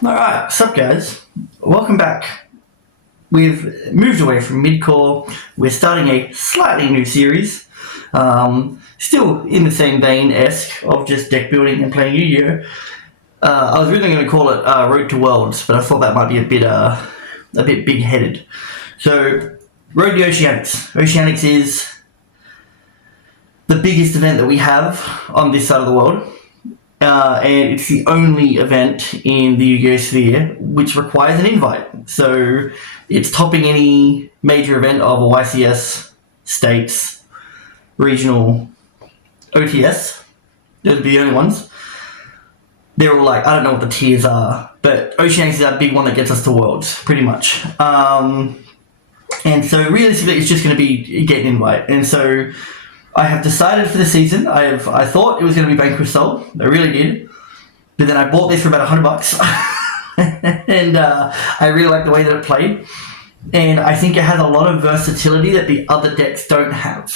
Alright, sup guys? Welcome back. We've moved away from mid-core. We're starting a slightly new series. Still in the same vein-esque of just deck building and playing Yu-Gi-Oh! I was really going to call it Road to Worlds, but I thought that might be a bit big-headed. So, Road to Oceanics. Oceanics is the biggest event that we have on this side of the world. And it's the only event in the Yu-Gi-Oh! Sphere which requires an invite. So it's topping any major event of a YCS, States, Regional, OTS. Those are the only ones. They're all like, I don't know what the tiers are, but Oceanics is that big one that gets us to Worlds, pretty much. And so realistically, it's just going to be get an invite. And so I have decided for the season, I thought it was going to be Vanquish Soul. I really did. But then I bought this for about $100. And I really like the way that it played. And I think it has a lot of versatility that the other decks don't have.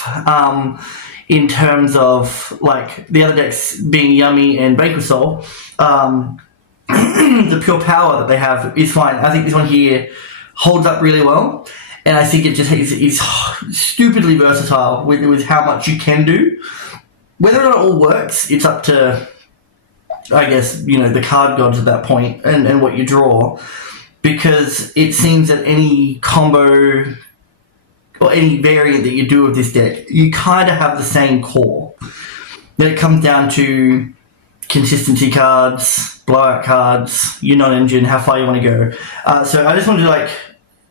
In terms of, like, the other decks being Yummy and Vanquish Soul, the pure power that they have is fine. I think this one here holds up really well. And I think it just is stupidly versatile with how much you can do. Whether or not it all works, it's up to, I guess, the card gods at that point and what you draw. Because it seems that any combo or any variant that you do of this deck, you kind of have the same core. Then it comes down to consistency cards, blowout cards, your non-engine, how far you want to go. So I just wanted to,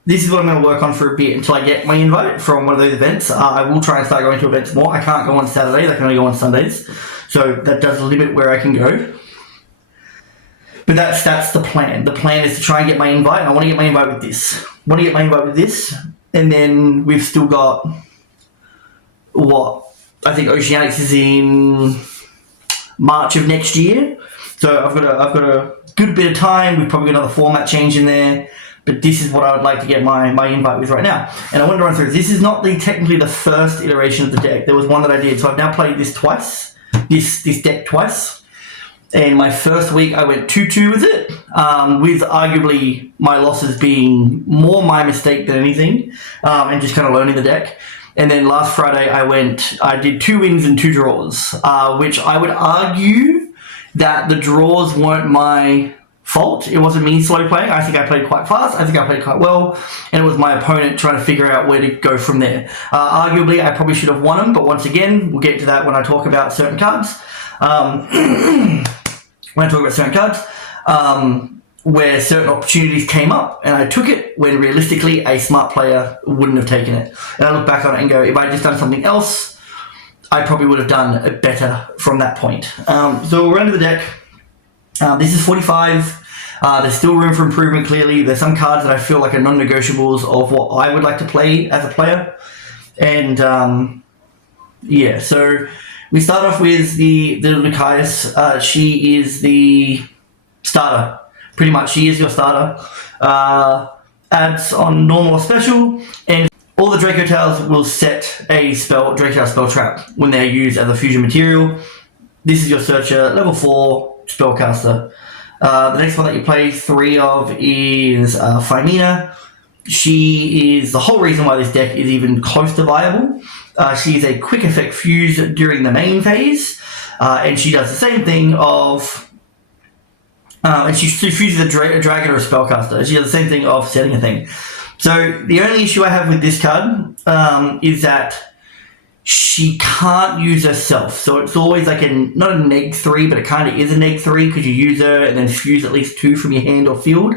this is what I'm going to work on for a bit until I get my invite from one of those events. I will try and start going to events more. I can't go on Saturdays. I can only go on Sundays. So that does limit where I can go. But that's the plan. The plan is to try and get my invite. And I want to get my invite with this. And then we've still got I think Oceanics is in March of next year. So I've got a good bit of time. We've probably got another format change in there. But this is what I would like to get my invite with right now. And I want to run through. This is not technically the first iteration of the deck. There was one that I did. So I've now played this twice. This deck twice. And my first week I went 2-2 with it. With arguably my losses being more my mistake than anything. And just kind of learning the deck. And then last Friday I did 2 wins and 2 draws. Which I would argue that the draws weren't my fault. It wasn't me slow playing. I think I played quite fast. I think I played quite well. And it was my opponent trying to figure out where to go from there. Arguably, I probably should have won them. But once again, we'll get to that when I talk about certain cards. Where certain opportunities came up. And I took it when realistically a smart player wouldn't have taken it. And I look back on it and go, if I just done something else, I probably would have done it better from that point. So we're into the deck. This is 45. There's still room for improvement, clearly. There's some cards that I feel like are non-negotiables of what I would like to play as a player. And, so we start off with the Lucius. She is the starter. Pretty much, she is your starter. Adds on normal or special, and all the Draco Tails will set a Draco spell trap when they're used as a fusion material. This is your searcher, level 4 spellcaster. The next one that you play 3 of is Phimina. She is the whole reason why this deck is even close to viable. She is a quick effect fuse during the main phase, and she does the same thing of... and she fuses a dragon or a spellcaster. She does the same thing of setting a thing. So the only issue I have with this card is that she can't use herself. So it's always like not a neg 3, but it kind of is a neg 3 because you use her and then fuse at least 2 from your hand or field.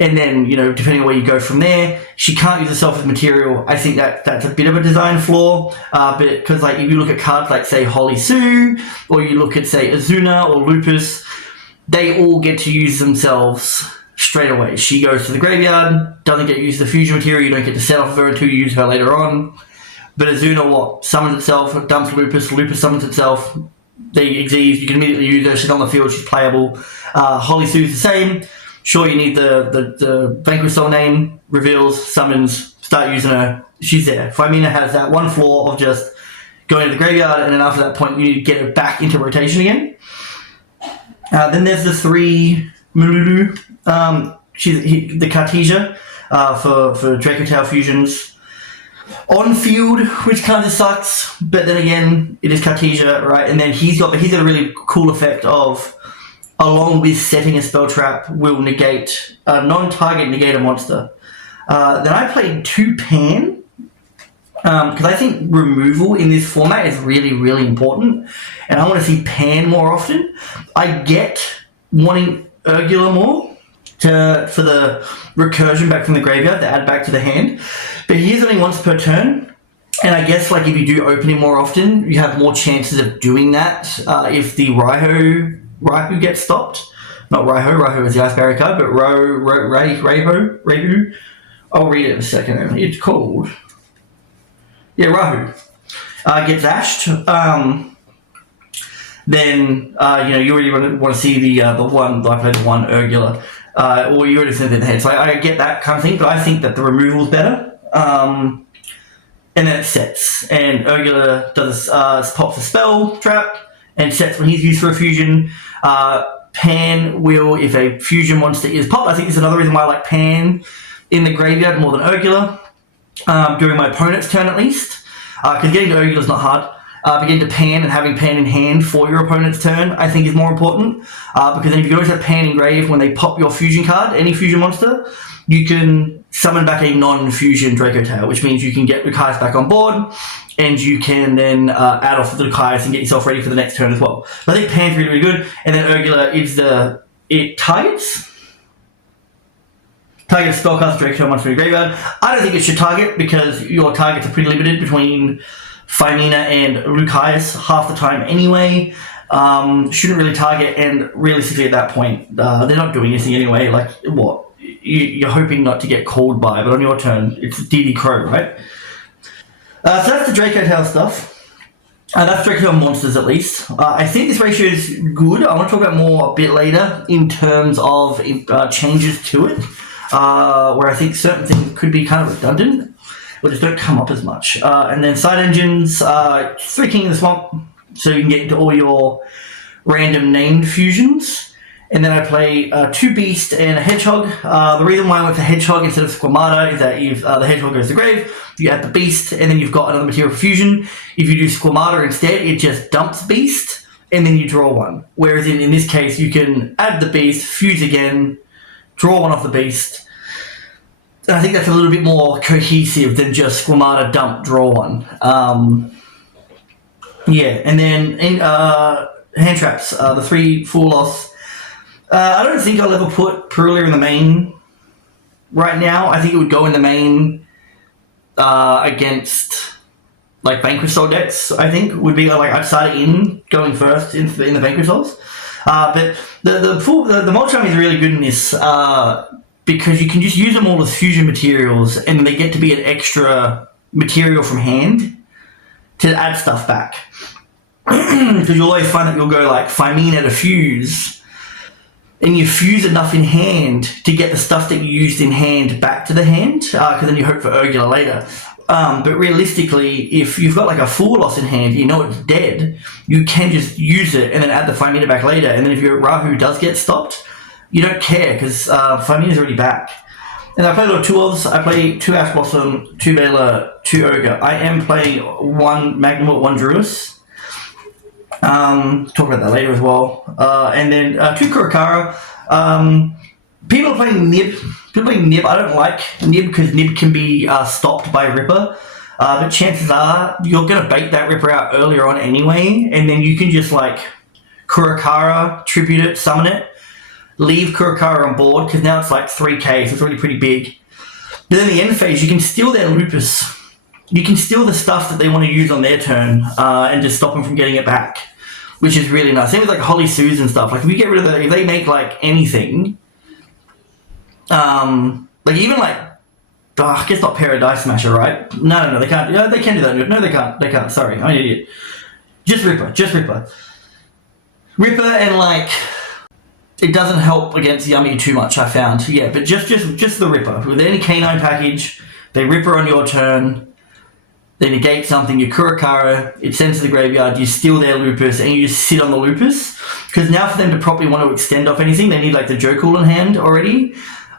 And then, depending on where you go from there, she can't use herself as material. I think that's a bit of a design flaw. But because if you look at cards like, say, Holy Sue, or you look at, say, Azuna or Lupus, they all get to use themselves straight away. She goes to the graveyard, doesn't get to use the fusion material, you don't get to set off of her until you use her later on. But Azuna, summons itself, dumps Lupus summons itself, they exceed, you can immediately use her, she's on the field, she's playable. Holy Sue's the same. Sure, you need the Vanquish Soul name, reveals, summons, start using her, she's there. Phimina has that one flaw of just going to the graveyard, and then after that point, you need to get her back into rotation again. Then there's the 3 Mululu. The Cartesia for Draco Tail fusions. On field, which kind of sucks, but then again, it is Cartesia, right? And then he's got a really cool effect of, along with setting a spell trap, will negate non-target negate a monster. Then I played 2 Pan, because I think removal in this format is really, really important, and I want to see Pan more often. I get wanting Urgula more for the recursion back from the graveyard to add back to the hand, but he is only once per turn, and I guess like if you do open him more often, you have more chances of doing that if the Raihu gets stopped. Not Raihu is the Ice Barrier card, but Raihu. I'll read it in a second. It's called... Yeah, Rahu. Gets ashed. Then, you already want to see the one, I played the one Urgula. Or you already sent it in the head. So I get that kind of thing, but I think that the removal's better. And then it sets. And Urgula does pops a spell trap and sets when he's used for a fusion. Pan will, if a fusion monster is popped, I think there's another reason why I like Pan in the graveyard more than Urgula. During my opponent's turn at least. Because getting to Urgula is not hard. But getting to Pan and having Pan in hand for your opponent's turn, I think is more important. Because then if you always have Pan in grave when they pop your fusion card, any fusion monster, you can summon back a non-fusion Draco Tail, which means you can get Lucaris back on board, and you can then add off the Lucaris and get yourself ready for the next turn as well. So I think Pan's really, really good, and then Urgula is it targets spellcast Draco Tail monster in the graveyard. I don't think it should target, because your targets are pretty limited between Phimina and Lucaris half the time anyway. Shouldn't really target, and realistically at that point, they're not doing anything anyway. Like, what? You're hoping not to get called by, but on your turn, it's DD Crow, right? So that's the Draco Tail stuff. That's Draco Tail monsters, at least. I think this ratio is good. I want to talk about more a bit later in terms of changes to it, where I think certain things could be kind of redundant, or just don't come up as much. And then side engines, 3 King of the Swamp, so you can get into all your random named fusions. And then I play 2 Beast and a Hedgehog. The reason why I went for Hedgehog instead of Squamata is that if the Hedgehog goes to grave, you add the Beast, and then you've got another material for fusion. If you do Squamata instead, it just dumps Beast, and then you draw 1. Whereas in this case, you can add the Beast, fuse again, draw 1 off the Beast. And I think that's a little bit more cohesive than just Squamata, dump, draw 1. And then in hand traps, the 3 full loss. I don't think I'll ever put Perulia in the main right now. I think it would go in the main against like Vanquish Soul decks. I think would be like I'd start it in going first in the Vanquish Souls. But the Molcham is really good in this because you can just use them all as fusion materials, and then they get to be an extra material from hand to add stuff back. Because you'll always find that you'll go like Phimina to fuse, and you fuse enough in hand to get the stuff that you used in hand back to the hand, because then you hope for Urgula later. But realistically, if you've got like a full loss in hand, you know it's dead, you can just use it and then add the Phimina back later. And then if your Rahu does get stopped, you don't care, because Phimina's already back. And I play a lot of 2 Elves. I play 2 Ash Blossom, 2 Vela, 2 Ogre. I am playing 1 Magnum, 1 Druis. Talk about that later as well. And then 2 Kurakara. People are playing Nib. I don't like Nib because Nib can be stopped by Ripper. But chances are you're going to bait that Ripper out earlier on anyway. And then you can just like Kurakara, tribute it, summon it, leave Kurakara on board, because now it's like 3k, so it's already pretty big. But then the end phase, you can steal their Lupus. You can steal the stuff that they want to use on their turn and just stop them from getting it back, which is really nice. Same with like Holly Sues and stuff. Like if you get rid of if they make like anything, like even like, I guess not Paradise Smasher, right? No, they can't. No, they can do that. No, they can't. Sorry, I'm an idiot. Just Ripper. Ripper, and like, it doesn't help against Yummy too much, I found. Yeah, but just the Ripper. With any canine package, they Ripper on your turn. they negate something, you Kurakara, it sends to the graveyard, you steal their Lupus, and you just sit on the Lupus. Because now for them to properly want to extend off anything, they need like the Jokel in hand already,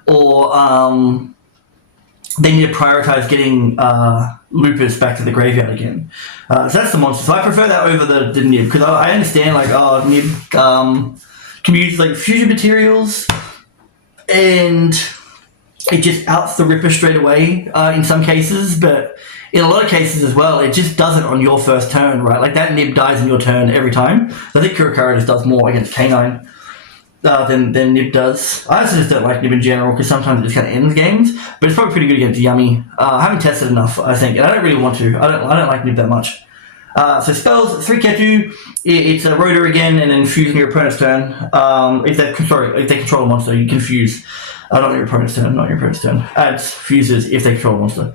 or they need to prioritize getting Lupus back to the graveyard again. So that's the monster. So I prefer that over the Nib, because I understand like, Nib can be used like fusion materials, and it just outs the Ripper straight away in some cases, but in a lot of cases as well, it just does it on your first turn, right? Like that Nib dies in your turn every time. So I think Kurakara just does more against K9 than Nib does. I also just don't like Nib in general because sometimes it just kind of ends games, but it's probably pretty good against Yummy. I haven't tested enough, I think, and I don't really want to. I don't like Nib that much. So spells, 3 Ketu, it's a Rotor again, and then fuse on your opponent's turn. If they control a monster, you can fuse. Not on your opponent's turn. Adds fuses if they control a monster.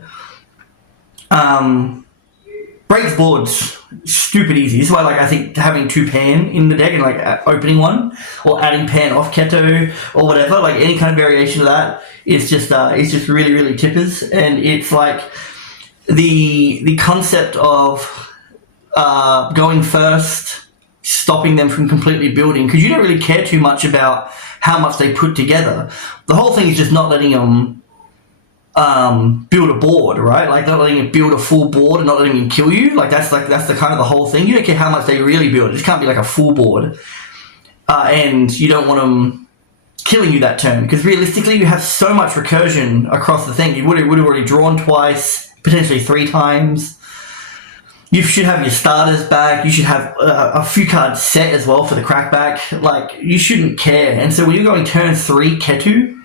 Breaks boards, stupid easy. This is why, like, I think having 2 Pan in the deck and like opening one or adding Pan off Keto or whatever, like any kind of variation of that, is just really really tippers. And it's like the concept of going first, stopping them from completely building, because you don't really care too much about how much they put together. The whole thing is just not letting them build a board, right? Like not letting it build a full board and not letting it kill you. Like that's the kind of the whole thing. You don't care how much they really build. It just can't be like a full board, and you don't want them killing you that turn, because realistically you have so much recursion across the thing. You would have already drawn twice, potentially 3 times. You should have your starters back. You should have a few cards set as well for the crackback. Like, you shouldn't care. And so when you're going turn 3 Ketu,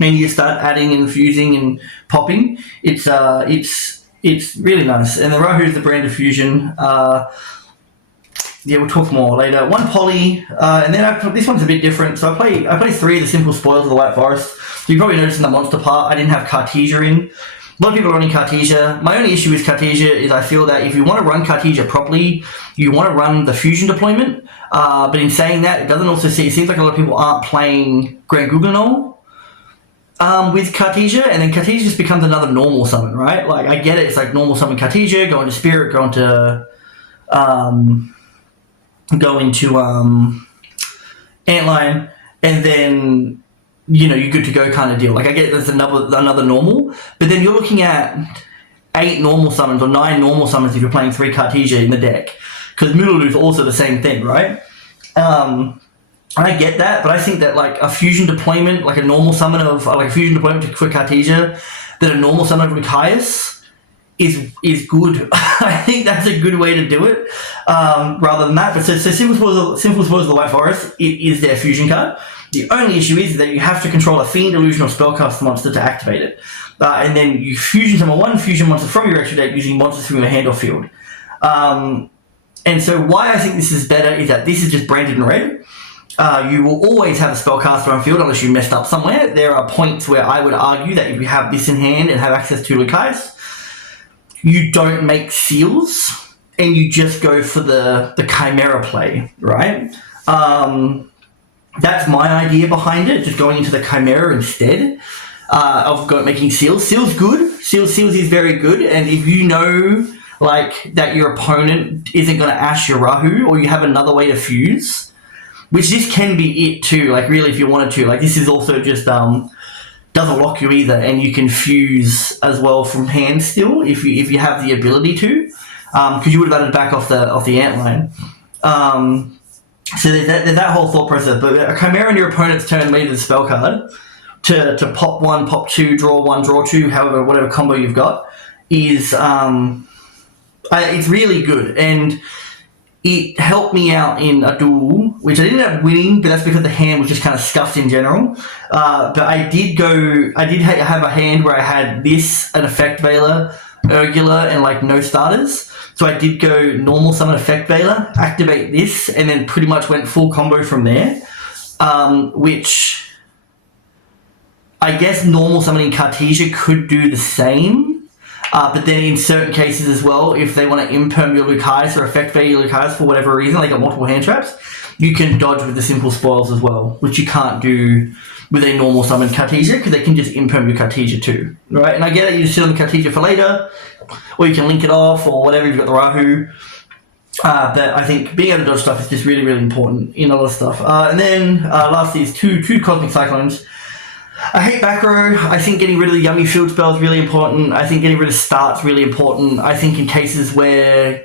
and you start adding and fusing and popping, it's really nice. And the Rahu is the brand of fusion. We'll talk more later. 1 poly, and then this one's a bit different. So I play 3 of the simple spoils of the White Forest. So you probably noticed in the monster part, I didn't have Cartesia in. A lot of people are running Cartesia. My only issue with Cartesia is I feel that if you want to run Cartesia properly, you want to run the fusion deployment. But in saying that, it seems like a lot of people aren't playing Grand Gugnol with Cartesia, and then Cartesia just becomes another normal summon, right? Like, I get it, it's like normal summon Cartesia, go into Spirit, go into Antlion, and then you're good to go kind of deal. Like, I get there's another normal, but then you're looking at 8 normal summons or 9 normal summons if you're playing 3 Cartesia in the deck, because Moodaloo is also the same thing, right? I get that, but I think that like a fusion deployment, like a normal summon of like a fusion deployment for Cartesia, that a normal summon of Lucaeus is good. I think that's a good way to do it, rather than that. But so Simple Spoils of the White Forest, it is their fusion card. The only issue is that you have to control a Fiend, Illusion, or Spellcast monster to activate it. And then you fusion summon 1 fusion monster from your extra deck using monsters from your hand or field. And so why I think this is better is that this is just branded in red. You will always have a Spellcaster on field unless you messed up somewhere. There are points where I would argue that if you have this in hand and have access to Lucaeus, you don't make seals and you just go for the Chimera play, right? That's my idea behind it, just going into the Chimera instead of making seals. Seals good. Seals is very good, and if you know like that your opponent isn't going to ash your Rahu, or you have another way to fuse, which this can be it too, like really if you wanted to. Like this is also just doesn't lock you either, and you can fuse as well from hand still if you have the ability to, because you would have added back off the Antlion. So there's that whole thought process. But a Chimera on your opponent's turn leads the spell card to pop 1, pop 2, draw 1, draw 2, whatever combo you've got is it's really good, and it helped me out in a duel, which I didn't end up winning, but that's because the hand was just kind of scuffed in general. But I did have a hand where I had this, an Effect Veiler, Urgula, and like no starters. So I did go normal summon Effect Veiler, activate this, and then pretty much went full combo from there, which I guess normal summoning Cartesia could do the same. But then in certain cases as well, if they want to imperm your Lucaeus or Effect Veil your Lucaeus for whatever reason, they got multiple hand traps, you can dodge with the simple spoils as well, which you can't do with a normal summon Cartesia, because they can just imperm your Cartesia too, right? And I get it, you just sit on the Cartesia for later, or you can link it off, or whatever, you've got the Rahu. But I think being able to dodge stuff is just really, really important in a lot of stuff. And then lastly is two Cosmic Cyclones. I hate back row. I think getting rid of the yummy field spell is really important. I think getting rid of start's really important. I think in cases where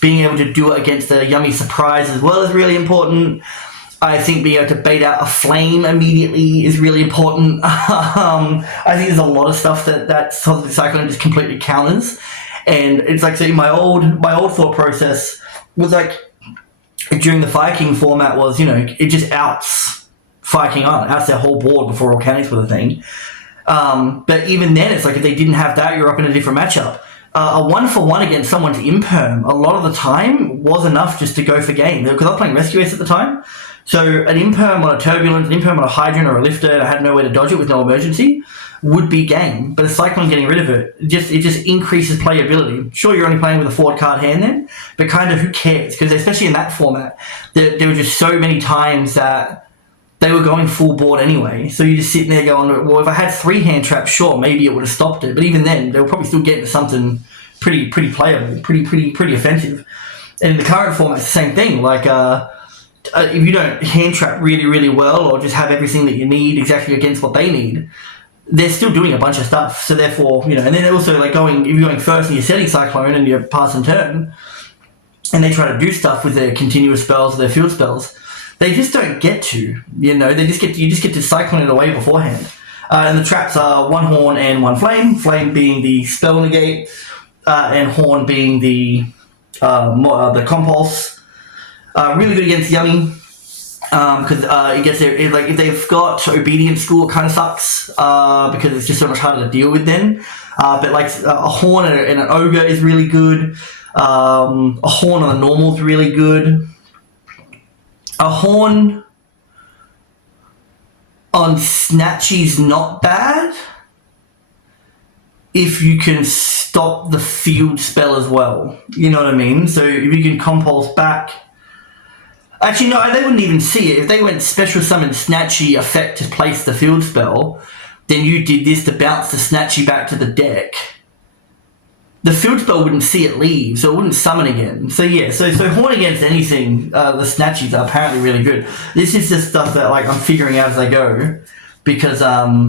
being able to do it against a yummy surprise as well is really important. I think being able to bait out a flame immediately is really important. I think there's a lot of stuff that Cosmic Cyclone just completely counters. And it's like, so my old thought process was like, during the Fire King format was, it just outs Fire King Island, outs their whole board before Oceanics was a thing. But even then, it's like, if they didn't have that, you're up in a different matchup. A 1-for-1 against someone to imperm, a lot of the time, was enough just to go for game. Because I was playing Rescue Ace at the time. So an imperm on a Turbulence, an imperm on a Hydrant or a Lifter, and I had nowhere to dodge it with no emergency, would be game. But a Cyclone getting rid of it, it just increases playability. Sure, you're only playing with a forward card hand then, but kind of who cares? Because especially in that format, there were just so many times that they were going full board anyway. So you're just sitting there going, well, if I had 3 hand traps, sure, maybe it would have stopped it. But even then, they were probably still getting to something pretty playable, pretty offensive. And in the current format, it's the same thing. Like, if you don't hand trap really, really well, or just have everything that you need exactly against what they need, they're still doing a bunch of stuff. So therefore, and then also like if you're going first and you're setting Cyclone and you're passing turn, and they try to do stuff with their continuous spells or their field spells, they just don't get to. You just get to Cyclone it away beforehand. And the traps are 1 Horn and 1 Flame. Flame being the spell negate, and Horn being the compulse. Really good against Yummy, because it gets there. If they've got Obedience School, it kind of sucks because it's just so much harder to deal with then. But like a Horn and an Ogre is really good. A Horn on a normal is really good. A Horn on Snatchy's not bad if you can stop the field spell as well. You know what I mean? So if you can compulse back. Actually, no, they wouldn't even see it. If they went special summon Snatchy effect to place the field spell, then you did this to bounce the Snatchy back to the deck. The field spell wouldn't see it leave, so it wouldn't summon again. So yeah, so Horn against anything, the Snatchies are apparently really good. This is just stuff that like I'm figuring out as I go, because I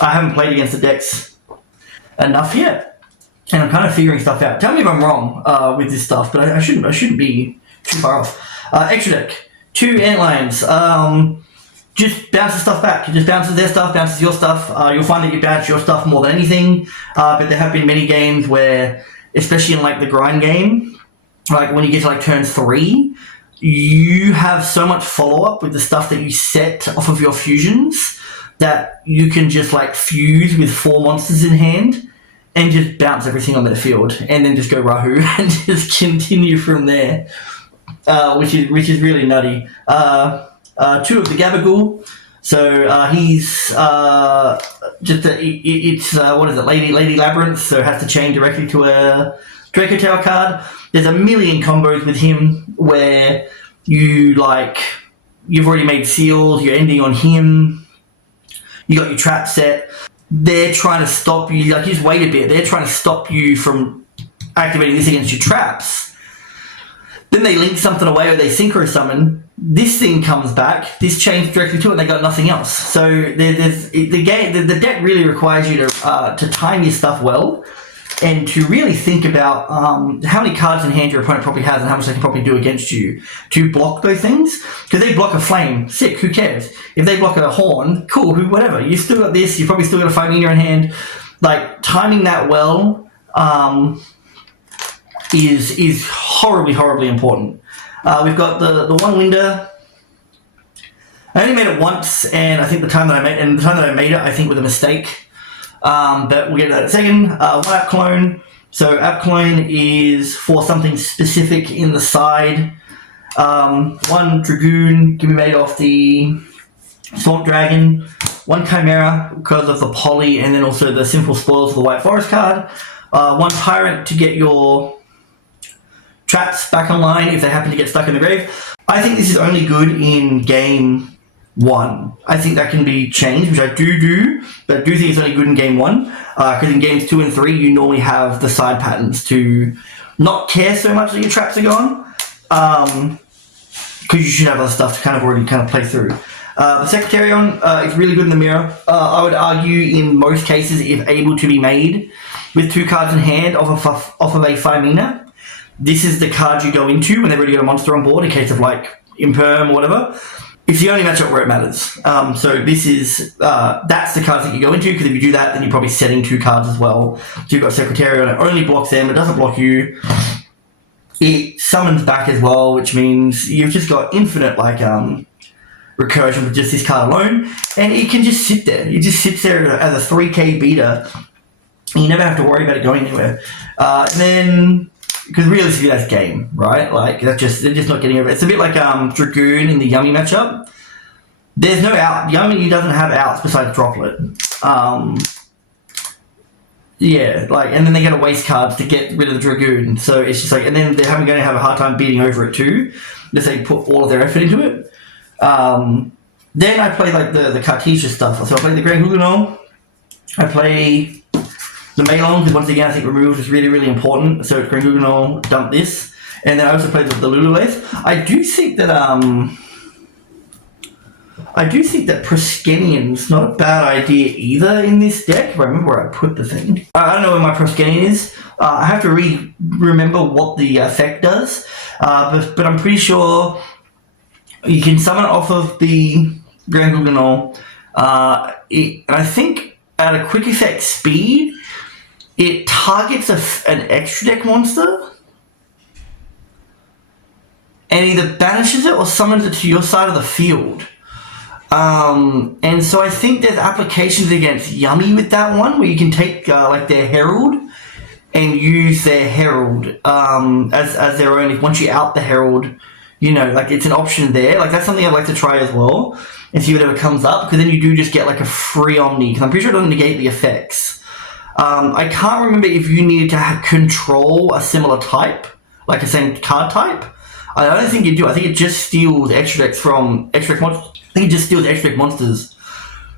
haven't played against the decks enough yet, and I'm kind of figuring stuff out. Tell me if I'm wrong with this stuff, but I shouldn't be too far off. Extra deck, 2 Antlions. Just bounces stuff back. It just bounces their stuff, bounces your stuff. You'll find that you bounce your stuff more than anything. But there have been many games where, especially in like the grind game, like when you get to like turn 3, you have so much follow-up with the stuff that you set off of your fusions that you can just like fuse with 4 monsters in hand and just bounce everything on the field and then just go Rahu and just continue from there. Which is really nutty. 2 of the Gabagool. So he's just what is it? Lady Labyrinth. So it has to chain directly to a Draco Tower card. There's a million combos with him where you've already made seals. You're ending on him. You got your trap set. They're trying to stop you. Like, you just wait a bit. They're trying to stop you from activating this against your traps. Then they link something away or they synchro summon. This thing comes back. This chains directly to it and they got nothing else. So the deck really requires you to time your stuff well and to really think about how many cards in hand your opponent probably has and how much they can probably do against you to block those things. Because they block a flame, sick, who cares? If they block a horn, cool, whatever. You still got this, you probably still got a fight in your hand. Like, timing that well is horribly important. We've got the one Linda. I only made it once, and I think the time that I made it, I think was a mistake. But we'll get to that in a second. One app clone. So app clone is for something specific in the side. 1 Dragoon can be made off the Swamp Dragon. 1 Chimera because of the poly, and then also the simple spoils of the White Forest card. 1 Tyrant to get your traps back online if they happen to get stuck in the grave. I think this is only good in game 1. I think that can be changed, which I do, but I do think it's only good in game 1, because in games 2 and 3 you normally have the side patterns to not care so much that your traps are gone, because you should have other stuff to kind of already kind of play through. The Secretarion is really good in the mirror. I would argue in most cases, if able to be made with 2 cards in hand off of a Phymena, this is the card you go into whenever you got a monster on board in case of like Imperm or whatever. It's the only matchup where it matters. So this is that's the cards that you go into, because if you do that, then you're probably setting 2 cards as well. So you've got Secretarion, it only blocks them, it doesn't block you. It summons back as well, which means you've just got infinite like recursion with just this card alone, and it can just sit there. It just sits there as a 3k beater. You never have to worry about it going anywhere. And then, because realistically that's game, right? Like they're just not getting over it. It's a bit like Dragoon in the Yummy matchup. There's no out. Yummy doesn't have outs besides Droplet. Yeah, like, and then they gotta waste cards to get rid of the Dragoon. So it's just like, and then they're going to have a hard time beating over it too, unless they put all of their effort into it. Then I play like the Cartesia stuff. So I play the Grand Huguenot. I play the Melon, because once again I think removal is really, really important. So it's Grand Huguenot, dump this. And then I also play the Lululeth. I do think that Proskenian's not a bad idea either in this deck. If I remember where I put the thing. I don't know where my Proskenian is. I have to remember what the effect does. But I'm pretty sure you can summon it off of the Grand Huguenot. And I think at a quick effect speed, it targets an extra deck monster and either banishes it or summons it to your side of the field. And so I think there's applications against Yummy with that one, where you can take like their Herald and use their Herald as their own. Once you out the Herald, you know, like it's an option there. Like that's something I'd like to try as well and see whatever comes up, because then you do just get like a free Omni, because I'm pretty sure it doesn't negate the effects. I can't remember if you needed to control a similar type, like a same card type. I don't think you do. I think it just steals extra decks from extra deck monsters. I think it just steals extra deck monsters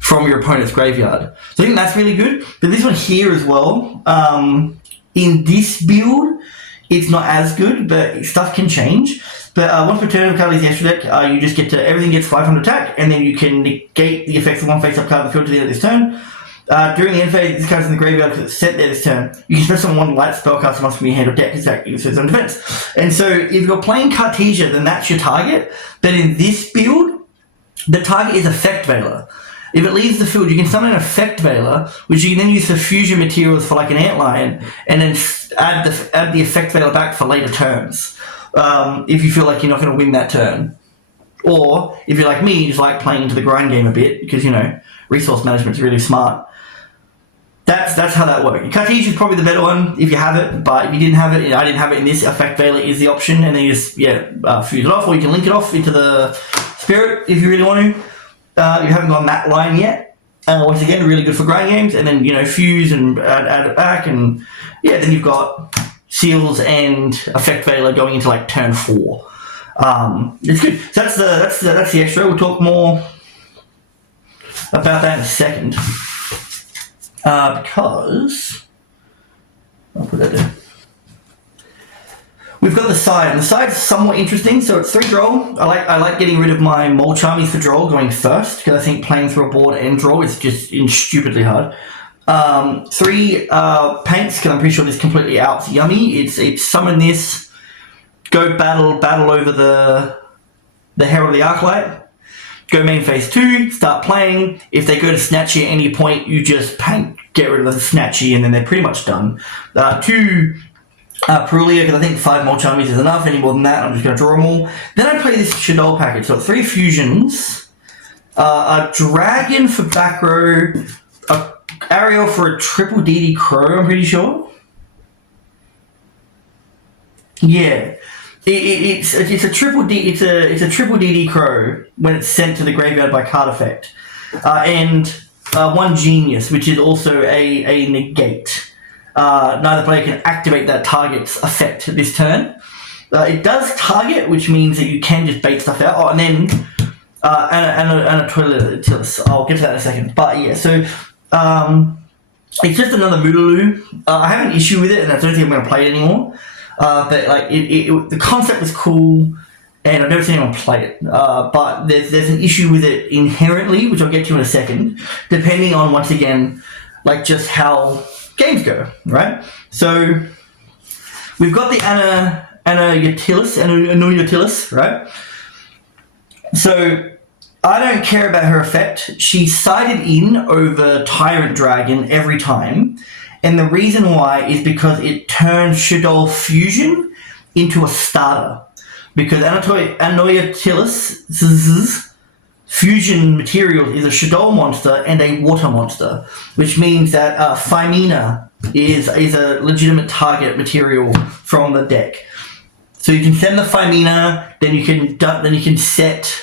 from your opponent's graveyard. So I think that's really good. But this one here as well, in this build, it's not as good, but stuff can change. But once per turn of card leaves the extra deck, you just get to, everything gets 500 attack, and then you can negate the effects of one face-up card in the field to the end of this turn. During the end phase, this card's in the graveyard because it's set there this turn. You can special one light spellcaster once from your hand or deck, exactly, so it's on defense. And so if you're playing Cartesia, then that's your target. But in this build, the target is Effect Veiler. If it leaves the field, you can summon an Effect Veiler, which you can then use for fusion materials for like an Antlion, and then add the Effect Veiler back for later turns. If you feel like you're not going to win that turn. Or, if you're like me, you just like playing into the grind game a bit, because, you know, resource management's really smart. That's how that works. Cartesia is probably the better one if you have it, but if you didn't have it, I didn't have it in this, Effect Veiler is the option, and then you just, fuse it off, or you can link it off into the Spirit if you really want to. You haven't gone that line yet. Once again, really good for grind games, and then, you know, fuse and add it back, and yeah, then you've got Seals and Effect Veiler going into like turn 4. It's good. So that's the extra. We'll talk more about that in a second. Because I'll put that there. We've got the side, and the side's somewhat interesting. So it's 3 draw. I like getting rid of my Mole Charmies for draw going first, because I think playing through a board and draw is just stupidly hard. 3 paints, because I'm pretty sure this completely outs Yummy. It's summon this, go battle over the Herald of the Arclight. Go main phase 2, start playing. If they go to Snatchy at any point, you just paint, get rid of the Snatchy, and then they're pretty much done. 2 Perulia, because I think 5 more Charmies is enough. Any more than that, I'm just going to draw them all. Then I play this Shadol package. So 3 fusions, a Dragon for back row, a Ariel for a triple DD Crow, I'm pretty sure. Yeah. It's a triple D. It's a triple DD Crow when it's sent to the graveyard by card effect, and 1 Genius, which is also a negate. Neither player can activate that target's effect this turn. It does target, which means that you can just bait stuff out. Oh, and then and a Toiletilus. I'll get to that in a second. But yeah, so it's just another Moodaloo. I have an issue with it, and I don't think I'm going to play it anymore. But like the concept was cool, and I've never seen anyone play it. But there's an issue with it inherently, which I'll get to in a second, depending on, once again, like just how games go, right? So we've got the Annoyutilus, right? So I don't care about her effect. She's sided in over Tyrant Dragon every time. And the reason why is because it turns Shadow Fusion into a starter. Because Annoyutilus' fusion material is a Shadow monster and a water monster. Which means that Phymena is a legitimate target material from the deck. So you can send the Phymena, then you can set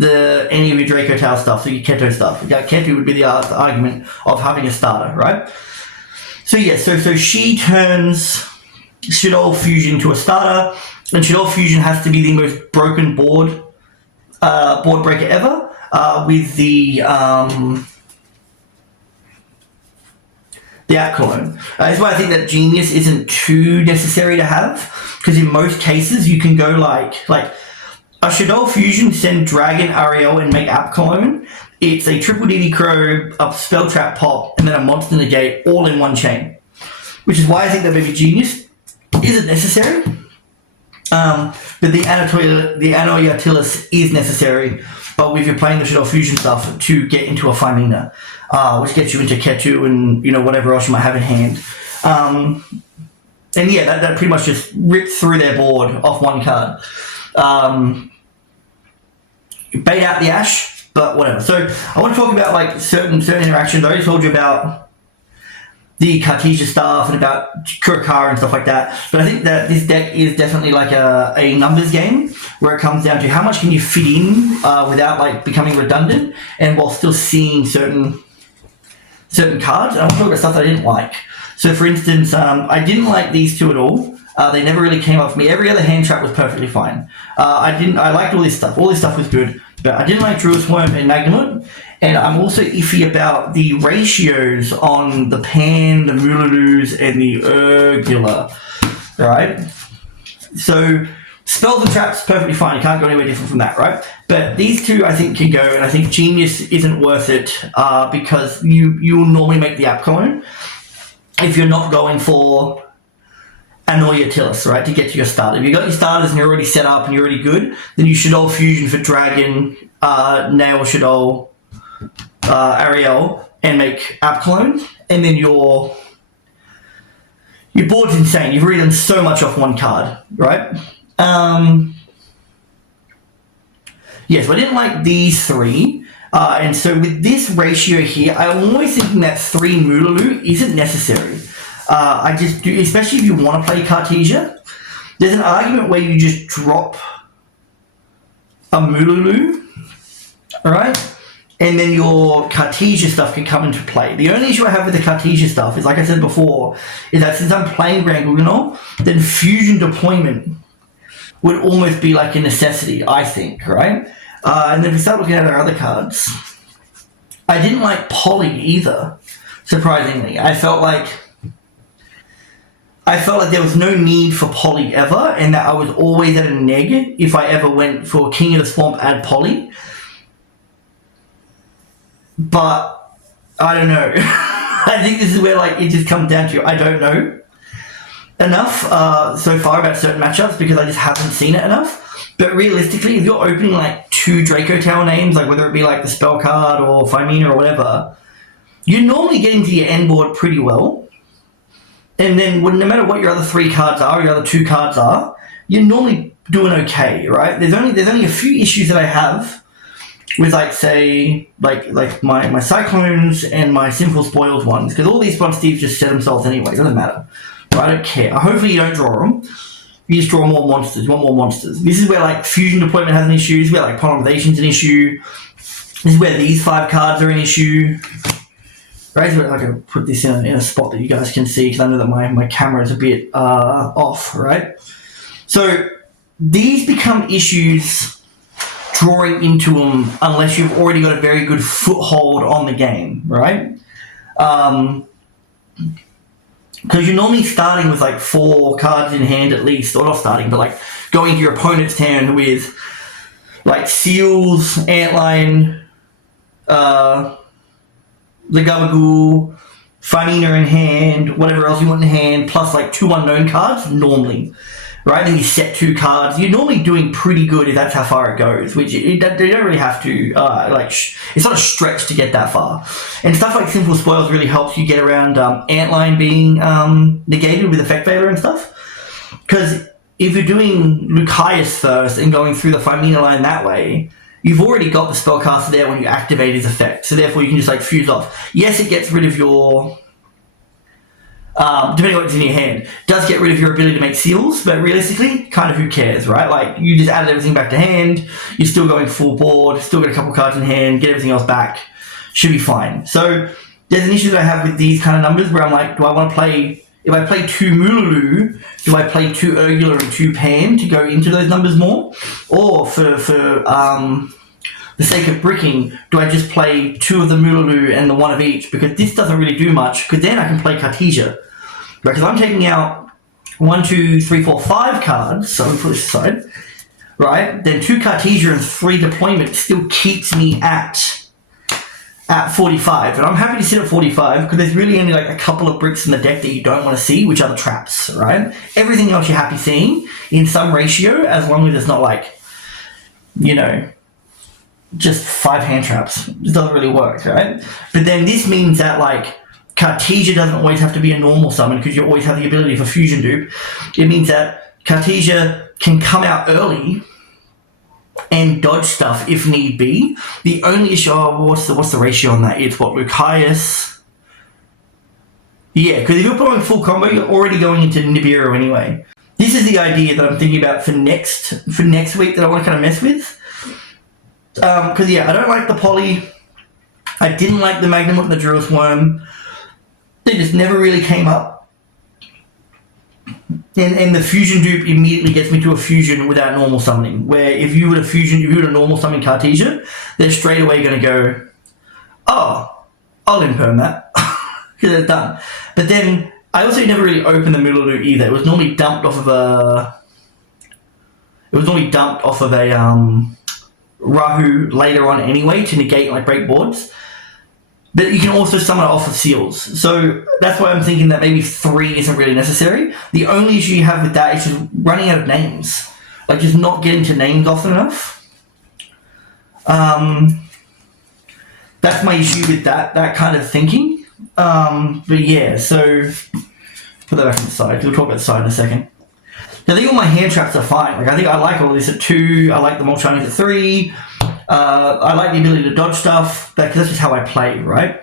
any of your Draco Tail stuff, so your Keto stuff. Keto would be the argument of having a starter, right? So yeah, so she turns Shadow Fusion to a starter, and Shadow Fusion has to be the most broken board breaker ever, with the app clone. That's why I think that Genius isn't too necessary to have, because in most cases you can go like a Shadow Fusion, send Dragon, Ariel, and make app clone. It's a triple DD Crow, a spell trap pop, and then a monster negate all in one chain. Which is why I think that maybe Genius isn't necessary. But the Annoyutilus is necessary, but if you're playing the Shadow Fusion stuff to get into a Phymena, which gets you into Ketu and whatever else you might have in hand. And yeah, that pretty much just rips through their board off one card. Bait out the Ash, but whatever. So I want to talk about like certain interactions. I already told you about the Cartesia stuff and about Kurakara and stuff like that. But I think that this deck is definitely like a numbers game, where it comes down to how much can you fit in without like becoming redundant, and while still seeing certain cards. And I'm talking about stuff that I didn't like. So for instance, I didn't like these two at all. They never really came off me. Every other hand trap was perfectly fine. I liked all this stuff. All this stuff was good. But I didn't like Druid's Worm and Magnemite. And I'm also iffy about the ratios on the Pan, the Moodaloos, and the Urgula. Right? So spells and traps, perfectly fine. You can't go anywhere different from that, right? But these two, I think, can go. And I think Genius isn't worth it because you'll normally make the app clone if you're not going for Annoyutilus, right, to get to your starter. If you've got your starters and you're already set up and you're already good, then you should all Fusion for Dragon, Nail Shadow, Ariel, and make app clones, and then your board's insane. You've already done so much off one card, right? Yes, I didn't like these three. And so with this ratio here, I'm always thinking that 3 Moodaloo isn't necessary. I just do, especially if you want to play Cartesia. There's an argument where you just drop a Moodaloo, alright? And then your Cartesia stuff can come into play. The only issue I have with the Cartesia stuff is, like I said before, is that since I'm playing Grand Gugnol, then Fusion deployment would almost be like a necessity, I think, right? And then if we start looking at our other cards, I didn't like Poly either, surprisingly. I felt like there was no need for Poly ever, and that I was always at a neg if I ever went for King of the Swamp add Poly. But I don't know. I think this is where like it just comes down to I don't know enough so far about certain matchups because I just haven't seen it enough. But realistically, if you're opening like 2 Draco Tail names, like whether it be like the spell card or Phymena or whatever, you're normally getting to your end board pretty well. And then no matter what your other 3 cards are, or your other 2 cards are, you're normally doing okay, right? There's only a few issues that I have with like say like my Cyclones and my Simple Spoiled ones, because all these ones Steve just set themselves anyway. It doesn't matter. But I don't care. Hopefully you don't draw them. You just draw more monsters. You want more monsters. This is where like Fusion deployment has an issue. This is where like Polymerization's an issue. This is where these 5 cards are an issue. Right, so I can put this in a spot that you guys can see because I know that my camera is a bit off, right? So these become issues drawing into them unless you've already got a very good foothold on the game, right? Because you're normally starting with like 4 cards in hand at least, or not starting, but like going to your opponent's hand with like Seals, Antline, the Gabagool, Farmina in hand, whatever else you want in hand, plus like 2 unknown cards normally, right? Then you set 2 cards. You're normally doing pretty good if that's how far it goes, which they don't really have to, it's not a stretch to get that far. And stuff like Simple Spoils really helps you get around Antline being negated with Effect Veiler and stuff. Because if you're doing Lucaeus first and going through the Farmina line that way, you've already got the spellcaster there when you activate his effect. So therefore you can just like fuse off. Yes, it gets rid of your... depending on what's in your hand, does get rid of your ability to make seals, but realistically, kind of who cares, right? Like, you just added everything back to hand, you're still going full board, still got a couple cards in hand, get everything else back, should be fine. So, there's an issue that I have with these kind of numbers where I'm like, do I want to play, if I play 2 Mululu, do I play 2 Urgula and 2 Pan to go into those numbers more? Or for the sake of bricking, do I just play 2 of the Mululu and the 1 of each? Because this doesn't really do much, because then I can play Cartesia. Because I'm taking out 1, 2, 3, 4, 5 cards, so I'm put this aside, right? Then 2 Cartesia and 3 deployment still keeps me at 45. And I'm happy to sit at 45, because there's really only like a couple of bricks in the deck that you don't want to see, which are the traps, right? Everything else you're happy seeing in some ratio, as long as it's not like, you know, just 5 hand traps. It doesn't really work, right? But then this means that like Cartesia doesn't always have to be a normal summon because you always have the ability for fusion dupe. It means that Cartesia can come out early and dodge stuff if need be. The only issue, what's the ratio on that? It's what, Lucaeus? Yeah, because if you're playing full combo, you're already going into Nibiru anyway. This is the idea that I'm thinking about for next week that I want to kind of mess with. Because yeah, I don't like the Poly. I didn't like the Magnum and the Drill's Worm. They just never really came up. And the fusion dupe immediately gets me to a fusion without normal summoning. Where if you were to normal summon Cartesia, they're straight away going to go, oh, I'll imperm that. Because it's done. But then, I also never really opened the middle loot either. It was normally dumped off of a... Rahu later on anyway to negate like break boards. But you can also summon it off of seals. So that's why I'm thinking that maybe 3 isn't really necessary. The only issue you have with that is just running out of names. Like just not getting to names often enough. That's my issue with that kind of thinking. But yeah, so put that back on the side. We'll talk about the side in a second. I think all my hand traps are fine. Like I think I like all this at 2. I like the Oceanics at 3. I like the ability to dodge stuff. Because that's just how I play, right?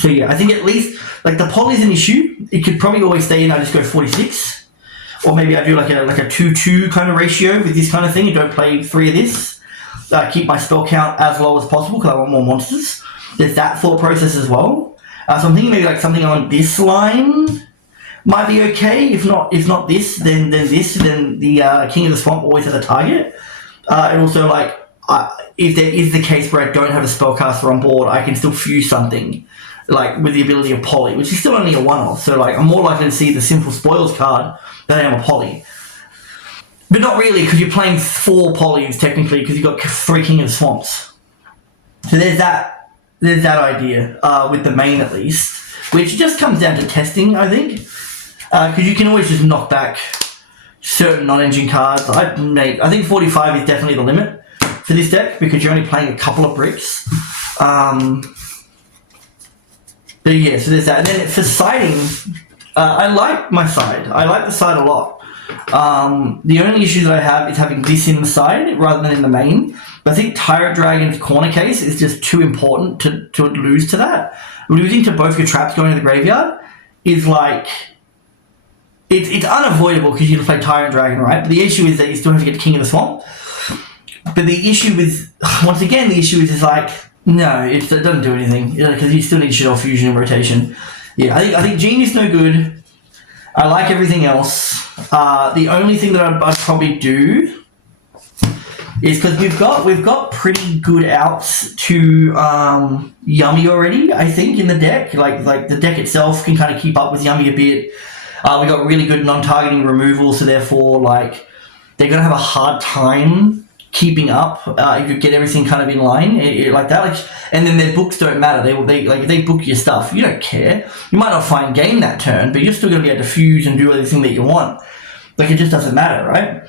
So yeah, I think at least like the Poly's an issue. It could probably always stay in. I just go 46, or maybe I do like a 2-2 kind of ratio with this kind of thing. You don't play 3 of this. Keep my spell count as low as possible because I want more monsters. There's that thought process as well. So I'm thinking maybe like something on this line might be okay. If not this, then this. Then the King of the Swamp always has a target. And also, like, if there is the case where I don't have a spellcaster on board, I can still fuse something, like with the ability of Poly, which is still only a one-off. So, like, I'm more likely to see the Simple Spoils card than I am a Poly. But not really, because you're playing 4 Polys technically, because you've got 3 King of the Swamps. So there's that idea with the main at least, which just comes down to testing, I think. Because you can always just knock back certain non-engine cards. I think 45 is definitely the limit for this deck because you're only playing a couple of bricks. But yeah, so there's that. And then for siding, I like my side. I like the side a lot. The only issue that I have is having this in the side rather than in the main. But I think Tyrant Dragon's corner case is just too important to lose to that. Losing to both your traps going to the graveyard is like... It's unavoidable because you can play Tyrant Dragon, right? But the issue is that you still have to get King of the Swamp. But the issue is, once again, is like, no, it doesn't do anything because you still need shit off fusion and rotation. Yeah, I think Genius no good. I like everything else. The only thing that I'd probably do is because we've got pretty good outs to Yummy already. I think in the deck, like the deck itself can kind of keep up with Yummy a bit. We got really good non-targeting removal, so therefore like they're gonna have a hard time keeping up if you get everything kind of in line like that. Like, and then their books don't matter. They like if they book your stuff, you don't care. You might not find game that turn, but you're still gonna be able to fuse and do everything that you want. Like it just doesn't matter, right?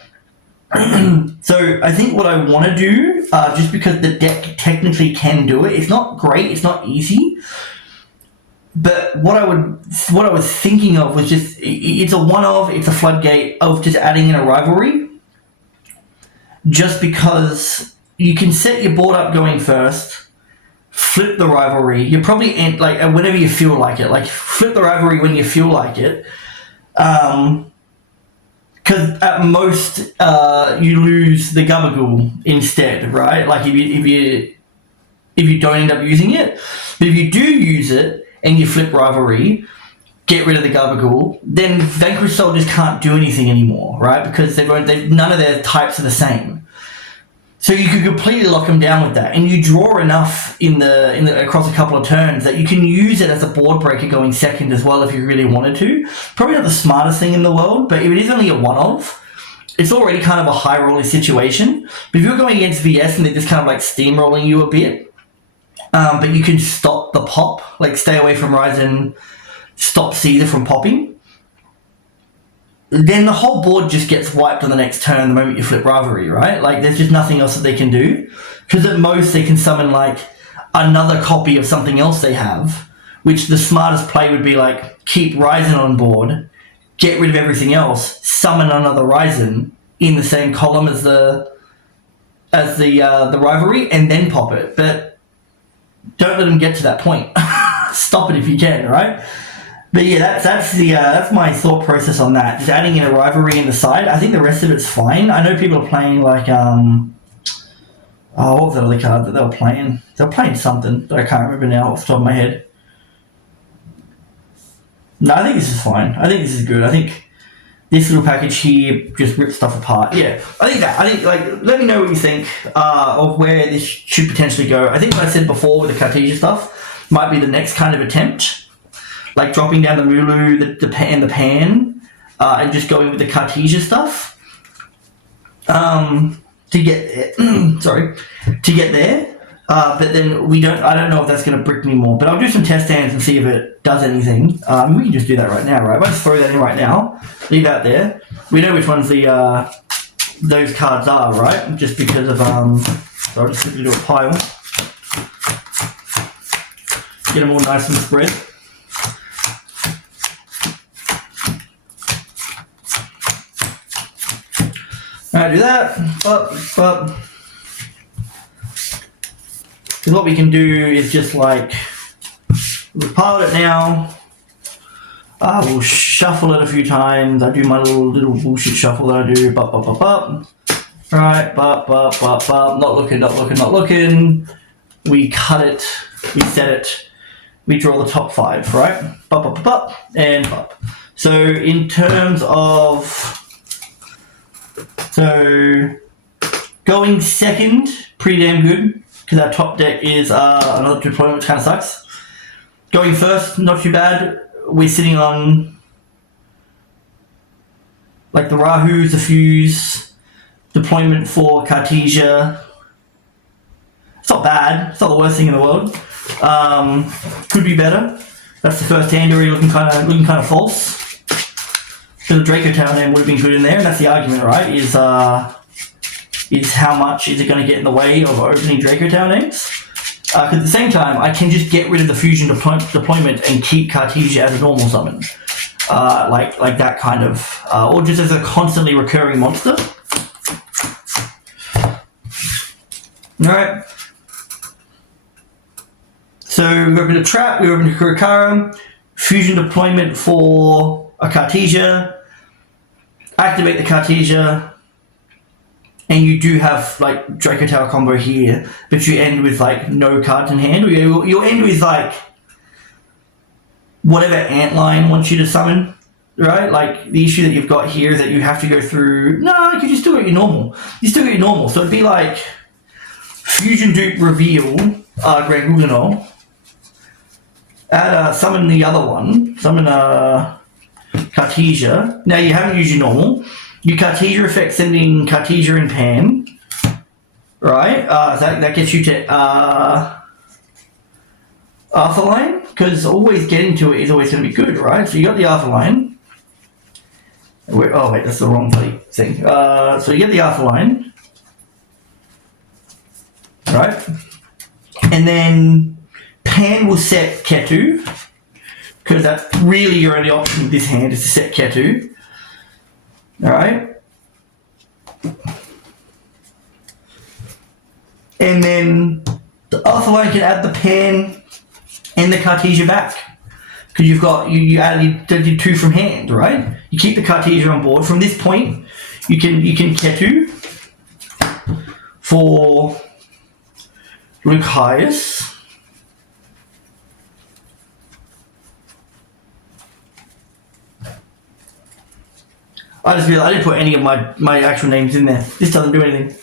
So I think what I want to do, just because the deck technically can do it, it's not great, it's not easy. But what I was thinking of was just it's a one-off, it's a floodgate of just adding in a rivalry. Just because you can set your board up going first, flip the rivalry. You probably end like whenever you feel like it. Like flip the rivalry when you feel like it. Because at most you lose the Gabagool instead, right? Like if you don't end up using it, but if you do use it and you flip rivalry, get rid of the Gabagool, then Vanquish Soldiers can't do anything anymore, right? Because none of their types are the same. So you could completely lock them down with that, and you draw enough in the across a couple of turns that you can use it as a board breaker going second as well if you really wanted to. Probably not the smartest thing in the world, but if it is only a one-off, it's already kind of a high rolling situation. But if you're going against VS and they're just kind of like steamrolling you a bit, but you can stop the pop, like stay away from Ryzen, stop Caesar from popping, then the whole board just gets wiped on the next turn the moment you flip Rivalry, right? Like, there's just nothing else that they can do. Because at most, they can summon, like, another copy of something else they have, which the smartest play would be, like, keep Ryzen on board, get rid of everything else, summon another Ryzen in the same column as the Rivalry, and then pop it. But don't let them get to that point. Stop it if you can, right? But yeah, that's my thought process on that. Just adding in a rivalry in the side. I think the rest of it's fine. I know people are playing like what was that other card that they were playing? They were playing something that I can't remember now off the top of my head. No, I think this is fine. I think this is good. I think this little package here just rips stuff apart. Yeah, I think like let me know what you think of where this should potentially go. I think what I said before with the Cartesia stuff might be the next kind of attempt. Like dropping down the Mulu, the pan, and just going with the Cartesia stuff to get there. But then I don't know if that's going to brick me more. But I'll do some test hands and see if it does anything. We can just do that right now, right? If I just throw that in right now, leave that there. We know which ones those cards are, right? Just because of so I'll just simply do a pile, get them all nice and spread. I do that, but what we can do is just like we've piled it now. We'll shuffle it a few times. I do my little bullshit shuffle that I do. Right, not looking. We cut it. We set it. We draw the top 5. Right, and up. So in terms of going second, pretty damn good, because our top deck is another deployment, which kind of sucks. Going first, not too bad. We're sitting on like the Rahus, the Fuse, deployment for Cartesia. It's not bad. It's not the worst thing in the world. Could be better. That's the first hand already looking kind of false. So the Draco Tower name would have been good in there, and that's the argument, right? Is how much is it going to get in the way of opening Draco Tower names? Because at the same time, I can just get rid of the fusion deployment and keep Cartesia as a normal summon, like that kind of, or just as a constantly recurring monster. All right. So we opened a trap, we opened a Kurikara, fusion deployment for a Cartesia, activate the Cartesia, and you do have like Draco Tower combo here, but you end with like no cards in hand, or you'll end with like whatever Antline wants you to summon, right? Like the issue that you've got here is that you have to go through. No, because you still got your normal. You still got your normal. So it'd be like fusion dupe reveal Greg Guggenau. Add summon the other one. Summon Cartesia. Now you haven't used your normal. You Cartesia effect sending Cartesia and Pan. Right? That gets you to Arthur line, because always getting to it is always going to be good, right? So you got the Arthur line. Oh wait, that's the wrong thing. So you get the Arthur line, right? And then Pan will set Ketu, because that's really your only option with this hand is to set Ketu. All right. And then the Arthur line can add the Pan and the Cartesia back, because you've got you did 2 from hand, right? You keep the Cartesia on board. From this point, you can Ketu for Lucius. I just realized I didn't put any of my actual names in there. This doesn't do anything.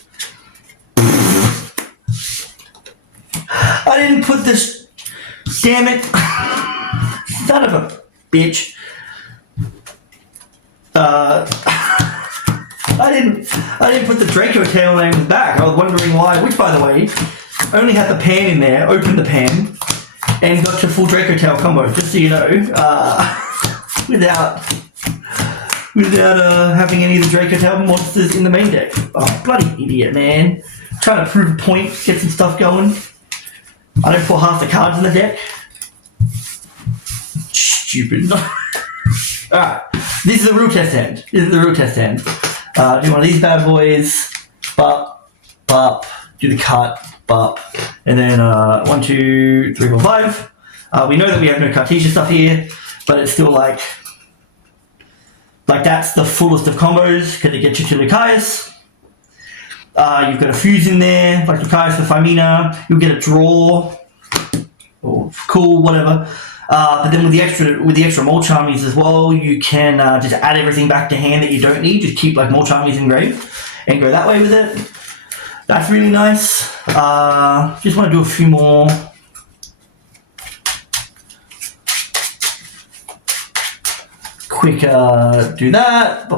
I didn't put this. Damn it. Son of a bitch. I didn't put the Draco tail names back. I was wondering why, which by the way, only had the Pan in there, opened the Pan, and got your full Draco tail combo, just so you know, without having any of the Draco tail monsters in the main deck. Oh, bloody idiot, man. Trying to prove a point, get some stuff going. I don't put half the cards in the deck. Stupid. Alright, this is a real test hand. Do one of these bad boys. Bop. Do the cut. Bop. And then 1, 2, 3, 4, 5. We know that we have no Cartesia stuff here, but it's still like that's the fullest of combos because it gets you to Lucius. You've got a fuse in there, like Lucius for Femina. You'll get a draw, or cool, whatever. But then with the extra Mole Charmies as well, you can just add everything back to hand that you don't need. Just keep like Mole Charmies engraved and go that way with it. That's really nice. Just want to do a few more. Quick, do that.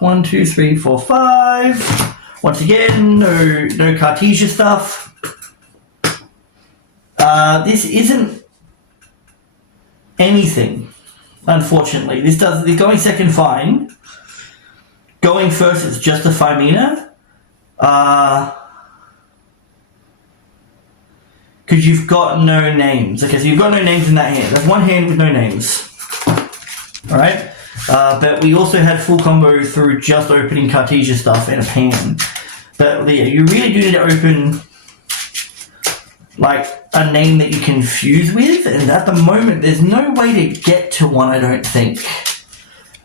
1, 2, 3, 4, 5. Once again, no Cartesia stuff. This isn't anything, unfortunately. The going second fine. Going first is just a Femina. Because you've got no names. Okay, so you've got no names in that hand. There's one hand with no names. Alright? But we also had full combo through just opening Cartesia stuff and a Pan. But yeah, you really do need to open like a name that you can fuse with, and at the moment there's no way to get to one, I don't think,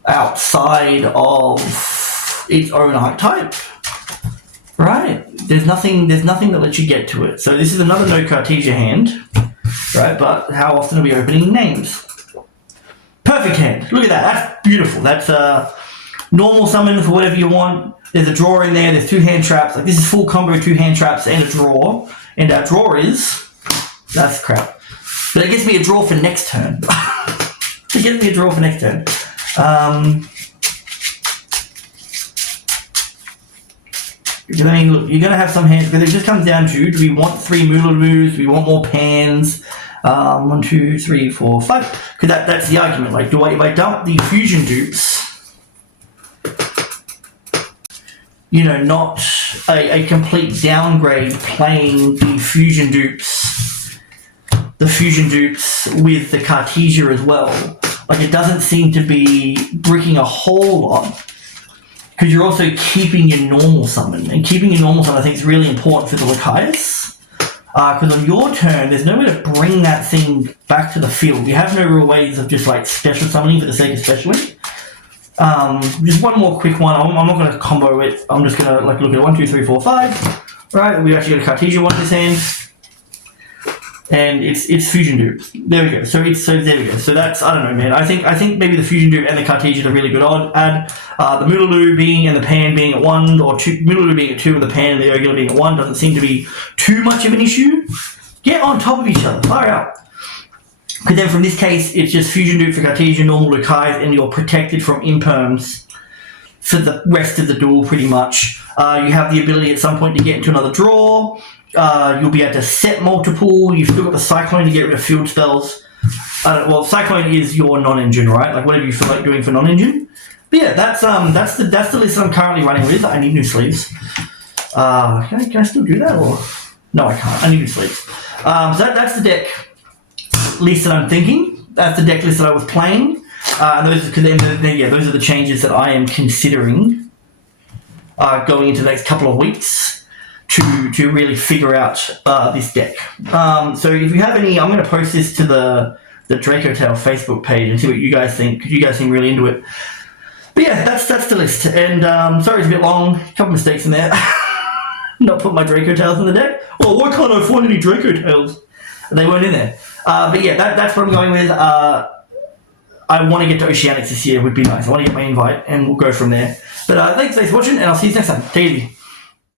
outside of its own archetype. Right? There's nothing that lets you get to it. So this is another no Cartesia hand. Right, but how often are we opening names? Perfect hand. Look at that. That's beautiful. That's normal summon for whatever you want. There's a draw in there. There's 2 hand traps. Like this is full combo, 2 hand traps and a draw. And our draw is... That's crap. But it gives me a draw for next turn. It gives me a draw for next turn. Because I mean, look, you're going to have some hands, but it just comes down to, do we want 3 Moolaloos? Do we want more Pans? 1, 2, 3, 4, 5. Because that's the argument. Like, if I dump the fusion dupes, you know, not a complete downgrade playing the fusion dupes with the Cartesia as well. Like, it doesn't seem to be bricking a whole lot. Because you're also keeping your normal summon. And keeping your normal summon, I think, is really important for the Lucius. Because on your turn, there's no way to bring that thing back to the field. You have no real ways of just, like, special summoning for the sake of specialing. Just one more quick one. I'm not going to combo it. I'm just going to, like, look at 1, 2, 3, 4, 5. Right, we actually got a Cartesia one in this hand. and it's Fusion Dupe. There we go. So there we go. So that's, I don't know, man. I think maybe the Fusion Dupe and the Cartesian are really good add. The Moodaloo being and the Pan being at 1 or 2, Moodaloo being at 2 and the Pan and the Urgular being at 1 doesn't seem to be too much of an issue. Get on top of each other. Fire out. Because then from this case, it's just Fusion Dupe for Cartesian, normal Lucai's, and you're protected from imperms for the rest of the duel, pretty much. You have the ability at some point to get into another draw. You'll be able to set multiple. You've still got the Cyclone to get rid of field spells. Well, Cyclone is your non-engine, right? Like whatever you feel like doing for non-engine. But yeah, that's the list that I'm currently running with. I need new sleeves. Can I still do that, or no? I can't. I need new sleeves. So that's the deck list that I'm thinking. That's the deck list that I was playing. Those are the changes that I am considering going into the next couple of weeks to really figure out this deck. So if you have any, I'm going to post this to the Draco Tail Facebook page and see what you guys think, because you guys seem really into it. But yeah, that's the list. And sorry it's a bit long, a couple mistakes in there. Not put my Draco Tails in the deck. Oh, why can't I find any Draco Tails? They weren't in there. But yeah, that's what I'm going with. I want to get to Oceanics this year, would be nice. I want to get my invite, and we'll go from there. But thanks for watching, and I'll see you next time. Take it easy.